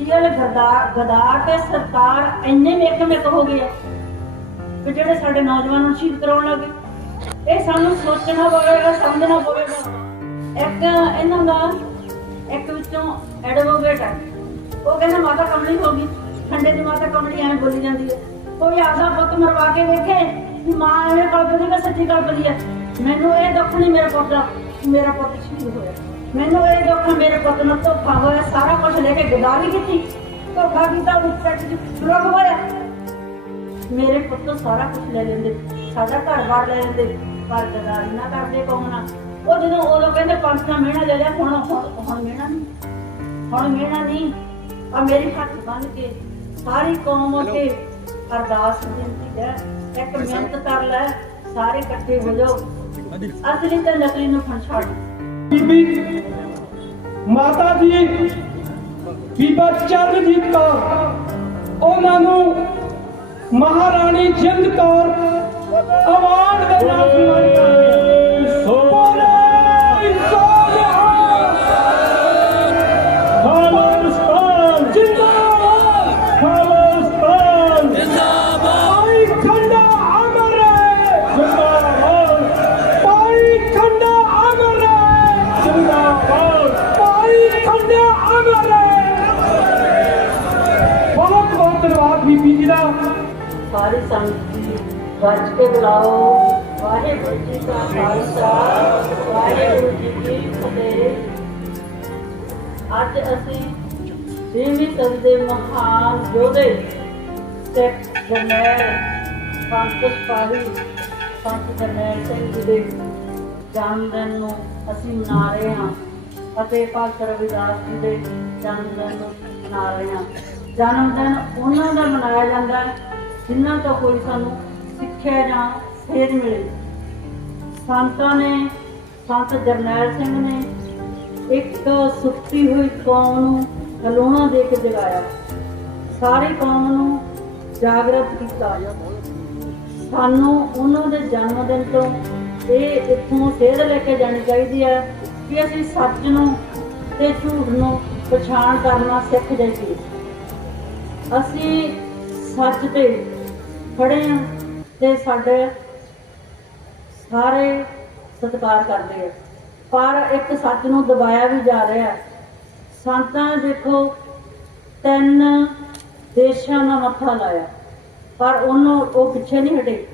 ਇਹ ਗਦਾਰ ਗਦਾਰ ਤੇ ਸਰਕਾਰ ਇੰਨੇ ਮੇਕ ਮੇਕ ਹੋ ਗਏ ਆ ਕਿ ਜਿਹੜੇ ਸਾਡੇ ਨੌਜਵਾਨਾਂ ਨੂੰ ਸ਼ਹੀਦ ਕਰਾਉਣ ਲੱਗੇ ਇਹ ਸਾਨੂੰ ਸੋਚਣਾ ਪਵੇਗਾ, ਸਮਝਣਾ ਪਵੇਗਾ। ਇੱਕ ਇਹਨਾਂ ਦਾ ਇੱਕ ਵਿੱਚੋਂ ਐਡਵੋਕੇਟ ਹੈ ਉਹ ਕਹਿੰਦਾ ਮਾਤਾ ਕਮਲੀ ਹੋ ਗਈ। ਠੰਡੇ ਦੀ ਮਾਤਾ ਕਮਲੀ ਐਵੇਂ ਬੋਲੀ ਜਾਂਦੀ ਹੈ ਕੋਈ ਆਦਾ ਪੁੱਤ ਮਰਵਾ ਕੇ ਵੇਖੇ ਕਿ ਮਾਂ ਐਵੇਂ ਕਲਪਦੀ ਕਿ ਸੱਚੀ ਕਲਪਦੀ ਹੈ ਮੈਨੂੰ ਇਹ ਦੁੱਖ ਨਹੀਂ ਮੇਰੇ ਪੁੱਤ ਦਾ, ਮੇਰਾ ਪੁੱਤ ਸ਼ਹੀਦ ਹੋਇਆ। ਮੈਨੂੰ ਇਹ ਦੁੱਖ ਮੇਰੇ ਪੁੱਤ ਨੂੰ ਧੋਖਾ ਹੋਇਆ ਸਾਰਾ ਕੁਝ ਲੈ ਕੇ ਗਦਾਰੀ ਕੀਤੀ। ਧੋਖਾ ਕੀਤਾ ਉਹ ਚ ਸੁਰਗ ਹੋਇਆ। ਮੇਰੇ ਪੁੱਤ ਸਾਰਾ ਕੁਝ ਲੈ ਲੈਂਦੇ ਸਾਡਾ ਘਰ-ਬਾਰ ਲੈ ਲੈਂਦੇ ਪਰ ਗਦਾਰੀ ਨਾ ਕਰਦੇ ਕੌਣਾ ਉਹ ਜਦੋਂ ਉਦੋਂ ਕਹਿੰਦੇ ਪੰਜ ਦਾ ਮਹੀਨਾ ਲੈ ਲਿਆ ਹੁਣ ਹੁਣ ਮਹੀਨਾ ਨਹੀਂ। ਹੁਣ ਮਹੀਨਾ ਨਹੀਂ। ਆ ਮੇਰੀ ਹੱਥ ਬੰਨ ਕੇ ਸਾਰੀ ਕੌਮ ਅੱਗੇ ਅਰਦਾਸ ਬੇਨਤੀ ਹੈ। ਇੱਕ ਮਿਹਨਤ ਕਰ ਲੈ ਸਾਰੇ ਇਕੱਠੇ ਹੋ ਜਾਓ। ਅਸਲੀ ਤੇ ਨਕਲੀ ਨੂੰ ਫੰਛਾੜ ਬੀਬੀ ਮਾਤਾ ਜੀ, ਬੀਬਾ ਚਰਨਜੀਤ ਕੌਰ, ਉਹਨਾਂ ਨੂੰ ਮਹਾਰਾਣੀ ਜਿੰਦ ਕੌਰ ਅਵਾਰਡ ਦੇ ਨਾਲ ਸਨਮਾਨਿਤ ਕਰਾਂਗੇ ਸਾਰੀ ਸੰਗਤ ਜੀ ਗੱਜ ਕੇ ਬੁਲਾਓ। ਵਾਹਿਗੁਰੂ ਜੀ ਕਾ ਖਾਲਸਾ, ਵਾਹਿਗੁਰੂ ਜੀ ਕੀ ਫਤਿਹ। ਅੱਜ ਅਸੀਂ ਛੇਵੀਂ ਸਦੀ ਦੇ ਮਹਾਨ ਯੋਧੇ ਸਿੱਖ ਜਰਨੈਲ ਸੰਤ ਸਿਪਾਹੀ ਸੰਤ ਜਰਨੈਲ ਸਿੰਘ ਜੀ ਦੇ ਜਨਮ ਦਿਨ ਨੂੰ ਅਸੀਂ ਮਨਾ ਰਹੇ ਹਾਂ ਅਤੇ ਭਗਤ ਰਵਿਦਾਸ ਜੀ ਦੇ ਜਨਮ ਦਿਨ ਨੂੰ ਮਨਾ ਰਹੇ ਹਾਂ। ਜਨਮ ਦਿਨ ਉਹਨਾਂ ਦਾ ਮਨਾਇਆ ਜਾਂਦਾ ਹੈ ਜਿਨ੍ਹਾਂ ਤੋਂ ਕੋਈ ਸਾਨੂੰ ਸਿੱਖਿਆ ਜਾਂ ਸੇਧ ਮਿਲੇ। ਸੰਤਾਂ ਨੇ, ਸੰਤ ਜਰਨੈਲ ਸਿੰਘ ਨੇ ਇੱਕ ਸੁੱਤੀ ਹੋਈ ਕੌਮ ਨੂੰ ਹਲੋਣਾ ਦੇ ਕੇ ਜਗਾਇਆ। ਸਾਰੀ ਕੌਮ ਨੂੰ ਜਾਗਰਤ ਕੀਤਾ ਸਾਨੂੰ ਉਹਨਾਂ ਦੇ ਜਨਮ ਦਿਨ ਤੋਂ ਇਹ ਇੱਥੋਂ ਸੇਧ ਲੈ ਕੇ ਜਾਣੀ ਚਾਹੀਦੀ ਹੈ ਕਿ ਅਸੀਂ ਸੱਚ ਨੂੰ ਤੇ ਝੂਠ ਨੂੰ ਪਛਾਣ ਕਰਨਾ ਸਿੱਖ ਜਾਈਏ। ਅਸੀਂ ਸੱਚ ਤੇ ਖੜੇ ਹਾਂ ਤੇ ਸਾਡੇ ਸਾਰੇ ਸਤਿਕਾਰ ਕਰਦੇ ਆ। ਪਰ ਇੱਕ ਸੱਚ ਨੂੰ ਦਬਾਇਆ ਵੀ ਜਾ ਰਿਹਾ ਸੰਤਾਂ ਨੇ ਦੇਖੋ, ਤਿੰਨ ਦੇਸ਼ਾਂ ਦਾ ਮੱਥਾ ਲਾਇਆ। ਪਰ ਉਹਨੂੰ ਉਹ ਪਿੱਛੇ ਨਹੀਂ ਹਟੇ।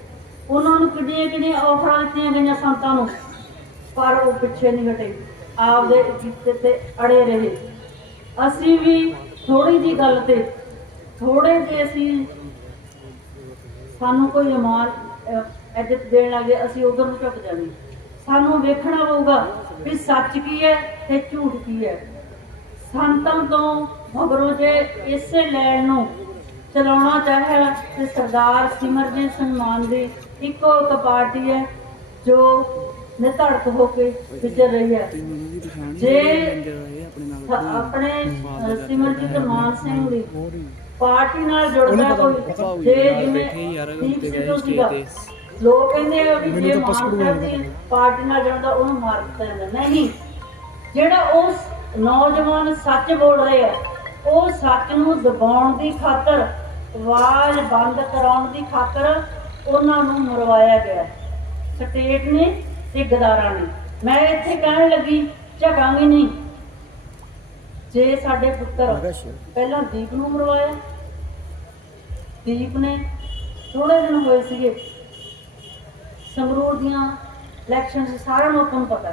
ਉਹਨਾਂ ਨੂੰ ਕਿੰਨੀਆਂ ਕਿੰਨੀਆਂ ਆਫਰਾਂ ਦਿੱਤੀਆਂ ਗਈਆਂ ਸੰਤਾਂ ਨੂੰ। ਪਰ ਉਹ ਪਿੱਛੇ ਨਹੀਂ ਹਟੇ। ਆਪਦੇ ਕੀਤੇ ਤੇ ਅੜੇ ਰਹੇ। ਅਸੀਂ ਵੀ ਥੋੜੀ ਜੀ ਗੱਲ ਤੇ ਥੋੜੇ ਜਿਹੇ ਅਸੀਂ ਸਾਨੂੰ ਕੋਈ ਇਮਾਨ ਇੱਜ਼ਤ ਦੇਣ ਲੱਗੇ ਅਸੀਂ ਉਧਰ ਨੂੰ ਝੁਕ ਜਾਣੀ। ਸਾਨੂੰ ਵੇਖਣਾ ਪਊਗਾ ਵੀ ਸੱਚ ਕੀ ਹੈ ਤੇ ਝੂਠ ਕੀ ਹੈ। ਸੰਤਾਂ ਤੋਂ ਮਗਰੋਂ ਜੇ ਇਸੇ ਲੈਣ ਨੂੰ ਚਲਾਉਣਾ ਚਾਹਿਆ ਤੇ ਸਰਦਾਰ ਸਿਮਰਜੀਤ ਸਿੰਘ ਮਾਨ ਦੀ ਇੱਕੋ ਇੱਕ ਪਾਰਟੀ ਹੈ ਜੋ ਨਿਧੜਕ ਹੋ ਕੇ ਵਿਚਰ ਰਹੀ ਹੈ। ਜੇ ਆਪਣੇ ਸਿਮਰਜੀਤ ਮਾਨ ਸਿੰਘ ਦੀ ਪਾਰਟੀ ਨਾਲ ਜੁੜਦਾ ਕੋਈ ਜੇ ਜਿਵੇਂ ਦੀਪ ਸਿੱਧੂ। ਸੀਗਾ ਲੋਕ ਕਹਿੰਦੇ ਆ ਵੀ ਜੇ ਮਾਨ ਸਾਹਿਬ ਦੀ ਪਾਰਟੀ ਨਾਲ ਜੁੜਦਾ ਉਹਨੂੰ ਮਾਰ ਦਿੱਤਾ ਨਹੀਂ ਜਿਹੜਾ ਉਸ ਨੌਜਵਾਨ ਸੱਚ ਬੋਲ ਰਹੇ ਆ ਉਹ ਸੱਚ ਨੂੰ ਦਬਾਉਣ ਦੀ ਖਾਤਰ ਆਵਾਜ਼ ਬੰਦ ਕਰਾਉਣ ਦੀ ਖਾਤਰ ਉਹਨਾਂ ਨੂੰ ਮਰਵਾਇਆ ਗਿਆ। ਸਟੇਟ ਨੇ ਤੇ ਗਦਾਰਾਂ ਨੇ। ਮੈਂ ਇੱਥੇ ਕਹਿਣ ਲੱਗੀ ਝਕਾਂਗੀ ਨਹੀਂ। ਜੇ ਸਾਡੇ ਪੁੱਤਰ ਪਹਿਲਾਂ ਦੀਪ ਨੂੰ ਮਰਵਾਇਆ ਦੀਪ ਨੇ ਥੋੜੇ ਦਿਨ ਹੋਏ ਸੀਗੇ ਸੰਗਰੂਰ ਦੀਆਂ ਇਲੈਕਸ਼ਨ ਸਾਰਿਆਂ ਨੂੰ ਪਤਾ।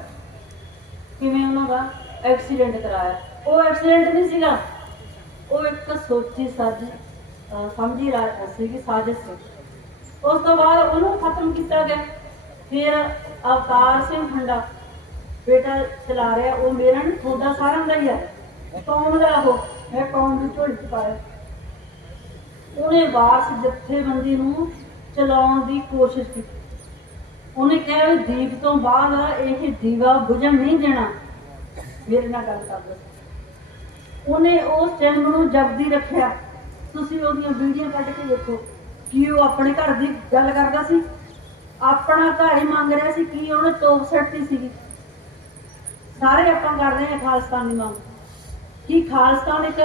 ਕਿਵੇਂ ਉਹਨਾਂ ਦਾ ਐਕਸੀਡੈਂਟ ਕਰਾਇਆ। ਉਹ ਐਕਸੀਡੈਂਟ ਨਹੀਂ ਸੀਗਾ ਉਹ ਇੱਕ ਸੋਚੀ ਸਾਜੀ ਸਮਝੀ ਰਾ ਸੀਗੀ ਸਾਜ਼ਿਸ਼ ਸੀ ਉਸ ਤੋਂ ਬਾਅਦ ਉਹਨੂੰ ਖਤਮ ਕੀਤਾ ਗਿਆ। ਫਿਰ ਅਵਤਾਰ ਸਿੰਘ ਖੰਡਾ ਬੇਟਾ ਚਲਾ ਰਿਹਾ ਉਹ ਮੇਰਾ ਨਹੀਂ ਤੁਹਾਡਾ ਸਾਰਿਆਂ ਦਾ ਹੀ ਹੈ ਕੌਮ ਦਾ ਉਹ? ਮੈਂ ਕੌਮ ਦੀ ਝੋਲੀ ਪਾਇਆ? ਉਹਨੇ ਵਾਰਸ ਜਥੇਬੰਦੀ ਨੂੰ ਚਲਾਉਣ ਦੀ ਕੋਸ਼ਿਸ਼ ਕੀਤੀ। ਉਹਨੇ ਕਿਹਾ ਵੀ ਦੀਪ ਤੋਂ ਬਾਅਦ ਇਹ ਦੀਵਾ ਬੁਝਣ ਨਹੀਂ ਦੇਣਾ। ਮੇਰੇ ਨਾਲ ਗੱਲ ਕਰਦਾ ਸੀ। ਉਹਨੇ ਉਸ ਸਿੰਘ ਨੂੰ ਜਪਦੀ ਰੱਖਿਆ। ਤੁਸੀਂ ਉਹਦੀਆਂ ਵੀਡੀਓ ਕੱਢ ਕੇ ਦੇਖੋ ਕੀ ਉਹ ਆਪਣੇ ਘਰ ਦੀ ਗੱਲ ਕਰਦਾ ਸੀ? ਆਪਣਾ ਘਰ ਹੀ ਮੰਗ ਰਿਹਾ ਸੀ ਕੀ ਉਹਨੇ ਤੋਪ ਸੱਟਤੀ ਸੀਗੀ। ਸਾਰੇ ਆਪਾਂ ਕਰ ਰਹੇ ਹਾਂ ਖਾਲਸਤਾਨ ਦੀ ਮੰਗ ਕੀ ਖਾਲਸਾ ਇੱਕ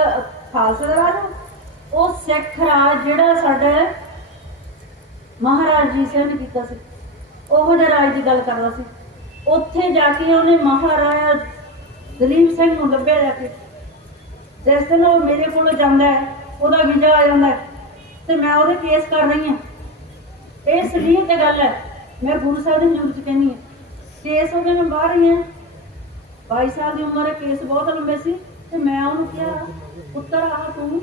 ਖਾਲਸਾ ਦਾ ਰਾਜ ਉਹ ਸਿੱਖ ਰਾਜ ਜਿਹੜਾ ਸਾਡਾ ਮਹਾਰਾਜ ਜੀ ਸਿੰਘ ਨੇ ਕੀਤਾ ਸੀ। ਉਹੋ ਜਿਹੇ ਰਾਜ ਦੀ ਗੱਲ ਕਰਦਾ ਸੀ। ਉੱਥੇ ਜਾ ਕੇ ਉਹਨੇ ਮਹਾਰਾਜਾ ਦਲੀਪ ਸਿੰਘ ਨੂੰ ਲੱਭਿਆ ਜਾ ਕੇ। ਜਿਸ ਦਿਨ ਉਹ ਮੇਰੇ ਕੋਲ ਜਾਂਦਾ ਹੈ, ਉਹਦਾ ਵੀਜ਼ਾ ਆ ਜਾਂਦਾ ਹੈ ਤੇ ਮੈਂ ਉਹਦੇ ਕੇਸ ਕਰ ਰਹੀ ਹਾਂ। ਇਹ ਸਲੀਹ ਤੇ ਗੱਲ ਹੈ। ਮੈਂ ਗੁਰੂ ਸਾਹਿਬ ਦੀ ਹਜ਼ੂਰ ਚ ਕਹਿੰਦੀ ਹਾਂ। ਕੇਸ ਹੋ ਗਏ ਮੈਂ ਬਾਹਰ ਹੀ ਹਾਂ। 22 ਸਾਲ ਦੀ ਉਮਰ ਹੈ, ਕੇਸ ਬਹੁਤ ਲੰਬੇ ਸੀ। ਤੇ ਮੈਂ ਉਹਨੂੰ ਕਿਹਾ ਪੁੱਤਰ ਆ ਤੂੰ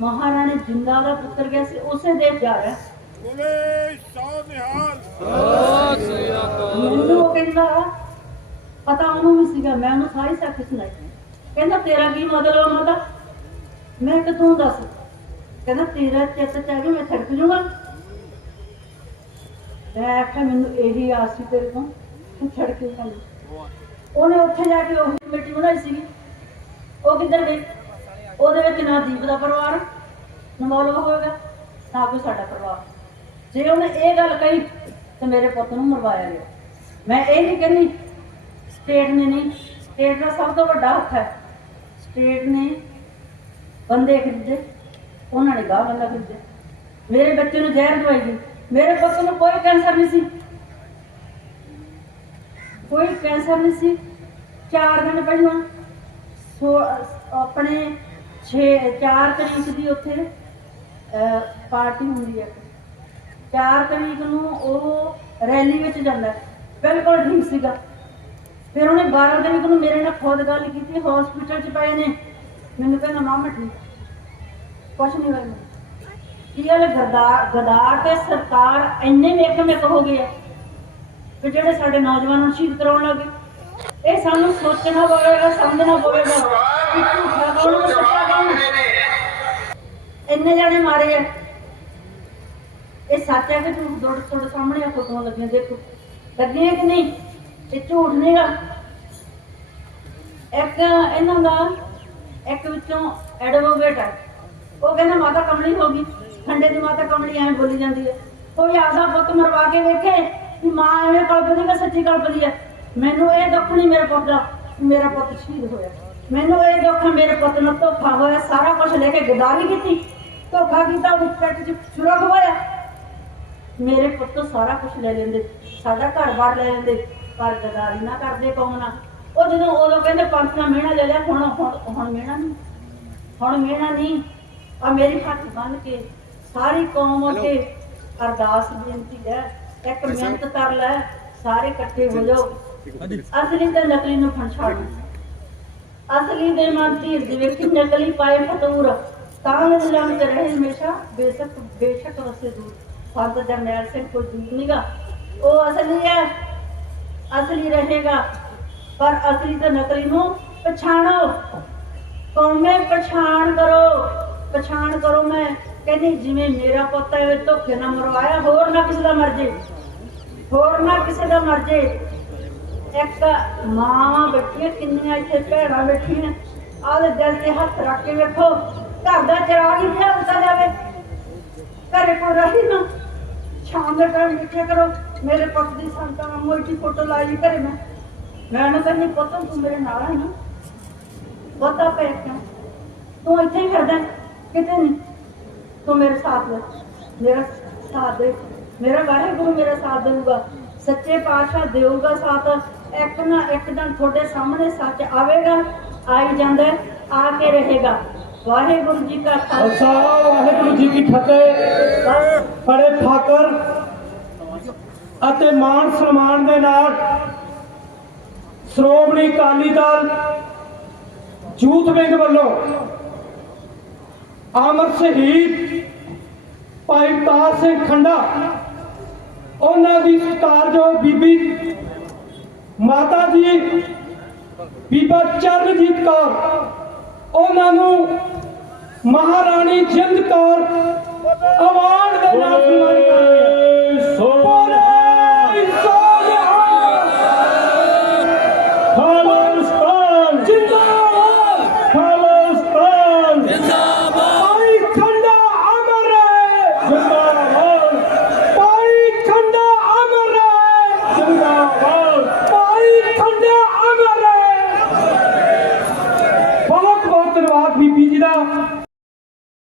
ਮਹਾਰਾਣੀ ਜਿੰਦਾ ਦਾ ਪੁੱਤਰ ਗਿਆ ਸੀ ਉਸੇ ਦੇਸ਼ ਜਾ ਰਿਹਾ। ਬੋਲੇ ਸੋ ਨਿਹਾਲ। ਮੈਨੂੰ ਉਹ ਕਹਿੰਦਾ ਪਤਾ ਉਹਨੂੰ ਵੀ ਸੀਗਾ ਮੈਂ ਉਹਨੂੰ ਸਾਰੀ ਸੱਚ ਸੁਣਾਈ। ਕਹਿੰਦਾ ਤੇਰਾ ਕੀ ਮਤਲਬ ਮਾਤਾ? ਮੈਂ ਕਿ ਤੂੰ ਦੱਸ? ਕਹਿੰਦਾ ਤੇਰਾ ਚਿੱਤ ਚ ਆ ਗਿਆ ਮੈਂ ਛੜਕ ਜੂਗਾ। ਮੈਂ ਆਖਿਆ ਮੈਨੂੰ ਇਹੀ ਆਸ ਸੀ ਤੇਰੇ ਤੋਂ ਤੂੰ ਛੜਕ ਕੇ ਕਰ ਉਹਨੇ ਉੱਥੇ ਜਾ ਕੇ ਉਹ ਕਮੇਟੀ ਬਣਾਈ ਸੀਗੀ। ਕਿੱਧਰ ਗਈ ਉਹਦੇ ਵਿੱਚ ਨਾ ਦੀਪ ਦਾ ਪਰਿਵਾਰ ਇਨਵੋਲਵ ਹੋਵੇਗਾ ਨਾ ਕੋਈ ਸਾਡਾ ਪਰਿਵਾਰ। ਜੇ ਉਹਨੇ ਇਹ ਗੱਲ ਕਹੀ, ਤੇ ਮੇਰੇ ਪੁੱਤ ਨੂੰ ਮਰਵਾਇਆ ਗਿਆ। ਮੈਂ ਇਹ ਨਹੀਂ ਕਹਿੰਦੀ, ਸਟੇਟ ਨੇ ਨਹੀਂ, ਸਟੇਟ ਦਾ ਸਭ ਤੋਂ ਵੱਡਾ ਹੱਥ ਹੈ। ਸਟੇਟ ਨੇ ਬੰਦੇ ਖਰੀਦੇ, ਉਹਨਾਂ ਨੇ ਗਾਹ ਬੰਦਾ ਖਰੀਦੇ। ਮੇਰੇ ਬੱਚੇ ਨੂੰ ਜ਼ਹਿਰ ਦਵਾਈ ਗਈ। ਮੇਰੇ ਪੁੱਤ ਨੂੰ ਕੋਈ ਕੈਂਸਰ ਨਹੀਂ ਸੀ। ਕੋਈ ਕੈਂਸਰ ਨਹੀਂ ਸੀ। ਚਾਰ ਦਿਨ ਪਹਿਲਾਂ ਸੋ ਆਪਣੇ 6 4 ਤਰੀਕ ਦੀ ਉੱਥੇ ਪਾਰਟੀ ਹੁੰਦੀ ਹੈ ਚਾਰ ਤਰੀਕ ਨੂੰ ਉਹ ਰੈਲੀ ਵਿੱਚ ਜਾਂਦਾ। ਬਿਲਕੁਲ ਠੀਕ ਸੀਗਾ। ਫਿਰ ਉਹਨੇ 12 ਤਰੀਕ ਨੂੰ ਮੇਰੇ ਨਾਲ ਖੁਦ ਗੱਲ ਕੀਤੀ ਹਸਪੀਟਲ 'ਚ ਪਏ ਨੇ। ਮੈਨੂੰ ਕਹਿੰਦਾ, ਮਾਮਾ ਠੀਕ ਕੁਛ ਨਹੀਂ ਹੋਇਆ। ਕੀ ਗੱਲ ਗਦਾਰ ਗਦਾਰ ਤੇ ਸਰਕਾਰ ਇੰਨੇ ਮੇਕ ਮੇਕ ਹੋ ਗਏ ਆ ਕਿ ਜਿਹੜੇ ਸਾਡੇ ਨੌਜਵਾਨਾਂ ਨੂੰ ਸ਼ਹੀਦ ਕਰਾਉਣ ਲੱਗੇ। ਇਹ ਸਾਨੂੰ ਸੋਚਣਾ ਪਵੇਗਾ, ਸਮਝਣਾ ਪਵੇਗਾ। ਕਿ ਝੂਠਾ ਕੌਣ ਸੱਚਾ ਕੌਣ ਇੰਨੇ ਜਾਣੇ ਮਾਰੇ ਆ। ਇਹ ਸੱਚ ਹੈ ਕਿ ਝੂਠ ਤੁਹਾਡੇ ਤੁਹਾਡੇ ਸਾਹਮਣੇ ਆ, ਫੋਟੋਆਂ ਲੱਗੀਆਂ ਦੇਖੋ। ਲੱਗੀਆਂ ਕਿ ਨਹੀਂ? ਇਹ ਝੂਠ ਨਹੀਂਗਾ ਇੱਕ ਇਹਨਾਂ ਦਾ, ਇੱਕ ਵਿੱਚੋਂ ਐਡਵੋਕੇਟ ਹੈ ਉਹ ਕਹਿੰਦਾ ਮਾਤਾ ਕਮਲੀ ਹੋ ਗਈ। ਠੰਡੇ ਦੀ ਮਾਤਾ ਕਮਲੀ ਐਵੇਂ ਬੋਲੀ ਜਾਂਦੀ ਹੈ ਕੋਈ ਆਦਾ ਪੁੱਤ ਮਰਵਾ ਕੇ ਵੇਖੇ ਕਿ ਮਾਂ ਐਵੇਂ ਕਲਪਦੀ ਕਿ ਸੱਚੀ ਕਲਪਦੀ ਹੈ ਮੈਨੂੰ ਇਹ ਦੁੱਖ ਨਹੀਂ ਮੇਰੇ ਪੁੱਤ ਦਾ ਮੇਰਾ ਪੁੱਤ ਸ਼ਹੀਦ ਹੋਇਆ। ਮੈਨੂੰ ਇਹ ਦੁੱਖ ਮੇਰੇ ਪੁੱਤ ਨੂੰ ਧੋਖਾ ਹੋਇਆ ਸਾਰਾ ਕੁਝ ਲੈ ਕੇ ਗਦਾਰੀ ਕੀਤੀ। ਧੋਖਾ ਕੀਤਾ ਉਹ ਪੈਟ ਚ ਸੁਰਗ ਹੋਇਆ। ਮੇਰੇ ਪੁੱਤ ਸਾਰਾ ਕੁਝ ਲੈ ਲੈਂਦੇ ਸਾਡਾ ਘਰ-ਬਾਰ ਲੈ ਲੈਂਦੇ ਪਰ ਗਦਾਰੀ ਨਾ ਕਰਦੇ ਕੌਣ ਨਾ ਉਹ ਜਦੋਂ ਉਦੋਂ ਕਹਿੰਦੇ ਪੰਥ ਦਾ ਮਿਹਣਾ ਲੈ ਲਿਆ ਹੁਣ ਹੁਣ ਹੁਣ ਮਿਹਣਾ ਨਹੀਂ। ਹੁਣ ਮਿਹਣਾ ਨਹੀਂ। ਆ ਮੇਰੀ ਹੱਥ ਬੰਨ ਕੇ ਸਾਰੀ ਕੌਮ ਅੱਗੇ ਅਰਦਾਸ ਬੇਨਤੀ ਹੈ ਇੱਕ ਮਿਹਨਤ ਕਰ ਲੈ ਸਾਰੇ ਇਕੱਠੇ ਹੋ ਜਾਓ। ਅਸਲੀ ਤੇ ਨਕਲੀ ਨੂੰ ਫੰਛਾੜੋ ਅਸਲੀ ਦੇ ਮਨ ਧੀਰ ਦੇ ਵੇਖੀ ਨਕਲੀ ਪਾਏ ਫਤੂਰ ਤਾਂ ਨਿਲਾਮ ਤੇ ਰਹੇ ਹਮੇਸ਼ਾ। ਬੇਸ਼ੱਕ ਬੇਸ਼ੱਕ ਵਸੇ ਦੂਰ। ਫਰਦ ਜਰਨੈਲ ਸਿੰਘ ਕੋਈ ਦੂਰ ਨਹੀਂਗਾ ਉਹ ਅਸਲੀ ਹੈ ਅਸਲੀ ਰਹੇਗਾ। ਪਰ ਅਸਲੀ ਤੇ ਨਕਲੀ ਨੂੰ ਪਛਾਣੋ। ਕੌਮੇ ਪਛਾਣ ਕਰੋ। ਪਛਾਣ ਕਰੋ ਮੈਂ। ਕਹਿੰਦੀ, ਜਿਵੇਂ ਮੇਰਾ ਪੁੱਤ ਐਵੇਂ ਧੋਖੇ ਨਾਲ ਮਰਵਾਇਆ, ਹੋਰ ਨਾ ਕਿਸੇ ਦਾ ਮਰ ਜੇ। ਹੋਰ ਨਾ ਕਿਸੇ ਦਾ ਮਰ ਜੇ। ਇੱਕ ਮਾਂ ਬੈਠੀਆਂ ਕਿੰਨੀਆਂ ਇੱਥੇ ਭੈਣਾਂ ਬੈਠੀਆਂ। ਆਲੇ ਦਿਲ ਤੇ ਹੱਥ ਰੱਖ ਕੇ ਵੇਖੋ ਘਰ ਦਾ ਚਿਰਾਗ ਹੀ ਨਹੀਂ ਹੁੰਦਾ ਜਾਵੇ। ਘਰੇ ਕੋਈ ਰਹੀ ਨਾ ਸ਼ਾਮ ਦੇ ਟਾਈਮ ਲਿਖਿਆ ਕਰੋ ਮੇਰੇ ਪੁੱਤ ਦੀ ਸੰਤਾਂ ਨਾਲ ਮੋਟੀ ਫੋਟੋ ਲਾਈ ਘਰੇ ਮੈਂ। ਮੈਂ ਨਾ ਕਹਿੰਦੀ ਪੁੱਤ ਤੂੰ ਮੇਰੇ ਨਾਲ ਹੈ ਨਾ। ਬਹੁਤਾ ਪੈ ਕਿਉਂ? ਤੂੰ ਇੱਥੇ ਹੀ ਫਿਰਦਾ ਹੈ, ਕਿਤੇ ਨਹੀਂ। ਤੂੰ ਮੇਰੇ ਸਾਥ ਲੈ ਮੇਰਾ ਸਾਥ ਦੇ। ਮੇਰਾ ਵਾਹਿਗੁਰੂ ਮੇਰਾ ਸਾਥ ਦੇਊਗਾ। ਸੱਚੇ ਪਾਤਸ਼ਾਹ ਦੇਊਗਾ ਸਾਥ। ਇੱਕ ਨਾ ਇੱਕ ਦਿਨ ਤੁਹਾਡੇ ਸਾਹਮਣੇ ਸੱਚ ਆਵੇਗਾ, ਆਈ ਜਾਂਦਾ, ਆ ਕੇ ਰਹੇਗਾ। ਵਾਹਿਗੁਰੂ ਜੀ ਕਾ ਖਾਲਸਾ। ਵਾਹਿਗੁਰੂ ਜੀ ਕੀ ਫਤਿਹ। ਬੜੇ ਫਾਕਰ ਅਤੇ ਮਾਣ ਸਨਮਾਨ ਦੇ ਨਾਲ ਸ਼੍ਰੋਮਣੀ ਅਕਾਲੀ ਦਲ ਯੂਥ ਵਿੰਗ ਵੱਲੋਂ ਅਮਰ ਸ਼ਹੀਦ ਭਾਈ ਤਾਰ ਸਿੰਘ ਖੰਡਾ, ਉਹਨਾਂ ਦੀ ਸਤਿਕਾਰਯੋਗ ਬੀਬੀ ਮਾਤਾ ਜੀ ਬੀਬਾ ਚਰਨਜੀਤ ਕੌਰ ਉਹਨਾਂ ਨੂੰ ਮਹਾਰਾਣੀ ਜਿੰਦ ਕੌਰ ਅਵਾਰਡ ਦੇ ਨਾਲ ਸਨਮਾਨਿਤ